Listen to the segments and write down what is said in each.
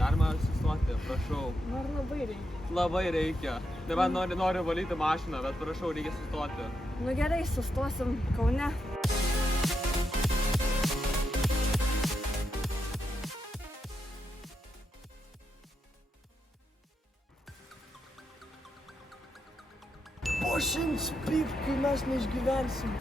Galima sustoti, prašau. Ar labai reikia? Labai reikia. Nebent noriu valyti mašiną, bet prašau, reikia sustoti. Nu gerai, sustosim Kaune. Po 100 pypkių mes neišgyvensim.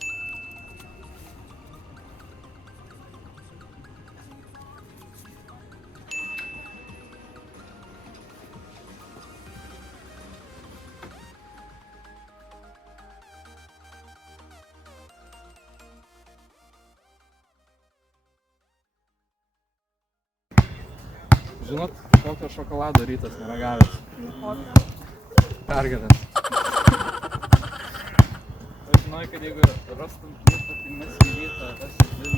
Žinot, kokio šokolado rytas neragavęs? Pergalės. Aš žinau, kad jeigu rastum rytą, tai mes į rytą,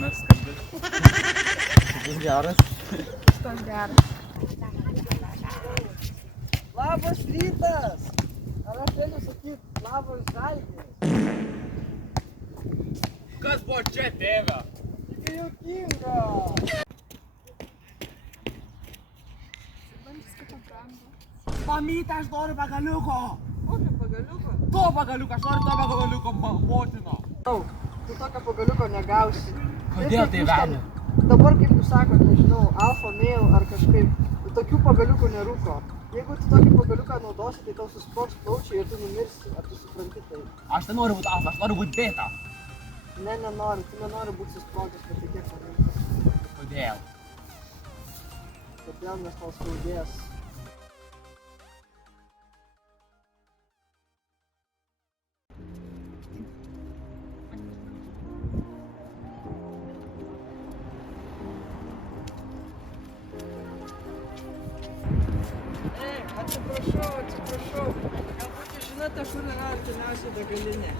mes skambės. Bus geras? Šitas geras. Labas rytas! Ar aš galiu sakyt labas žalgiris? Kas buvo čia, tėve? Tik juokinga! Mamyte, aš noriu pagaliuko! Kokio pagaliuko? To pagaliuko, aš noriu to pagaliuko motino! Tu tokio pagaliuko negausi. Kodėl tai velnio? Dabar, kaip jūs sakot, nežinau, alfa, male ar kažkaip, tokių pagaliukų nerūko. Jeigu tu tokį pagaliuką naudosi, tai tau susprogs plaučiai ir tu numirsi. Ar tu supranti tai? Aš nenoriu būti alfa, aš noriu būti beta. Ne, nenori. Tu nenori būti susprogęs, patikėk manim. Kodėl? Todėl nes tau skaudės. Atsiprašau. Galbūt jūs žinote, kur yra artimiausia degalinė?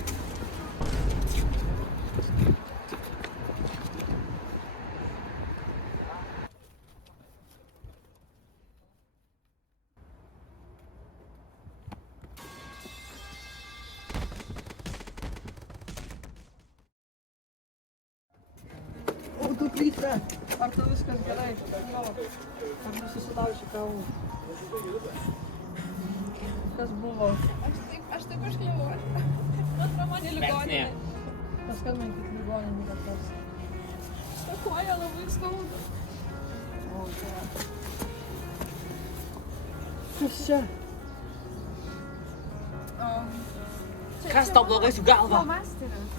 O, tu Plyte, ar tau viskas gerai? Ar nesusilauži kalnų? Kas buvo? Aš taip užkliuvau. Antra man į ligoninę. Paskambinkit ligoninį, kad tas. Šitą koją labai skauda. O, gerai. Kas čia? Kas tau blogai su galva? Flomasteris.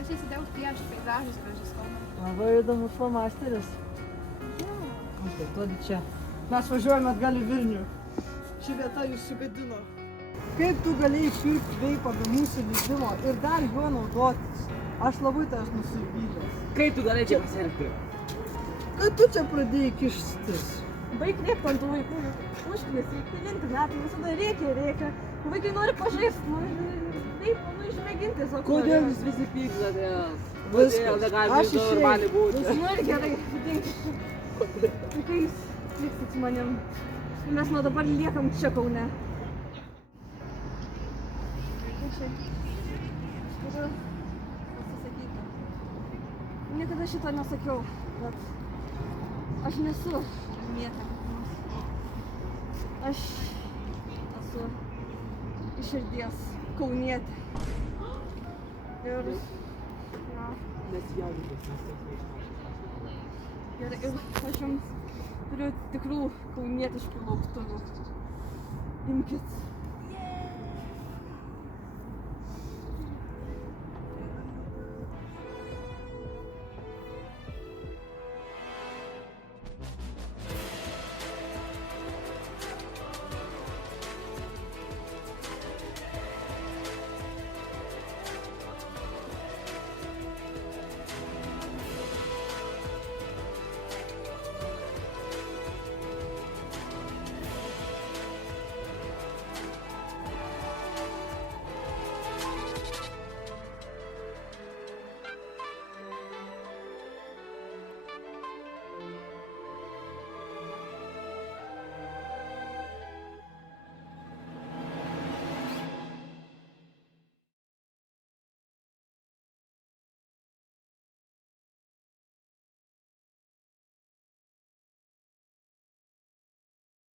Aš įsidėjau piešti peizažus gražius Kauno. Labai įdomus flomasteris. Kas tai, todi čia? Mes važiuojame atgal į Vilnių. Ši vieta jūs sugadino. Kaip tu galėjai pirkti veipą be mūsų leidimo ir dar juo naudotis? Aš labai tavęs nusivylęs. Kaip tu galėjai čia pasielgti? Kad tu čia pradėjai kištis? Baik rėkti ant tų vaikų, užknisi, kelinti metai, visada rėkia. Vaikai nori pažaisti, taip, išmėginti tiesiog. Kodėl jūs visi pykstatės? Viskas, aš išėjau. būti? Nu ir gerai, dinkit. Vaikais, liksit su manim. Mes nuo dabar liekam čia Kaune. Turiu pasisakyti. Niekada šito nesakiau, bet aš nesu Agnietė. Aš esu iš širdies kaunietė. Ir gerai, ir aš jums turiu tikrų kaunietiškų lauktuvių. Imkit.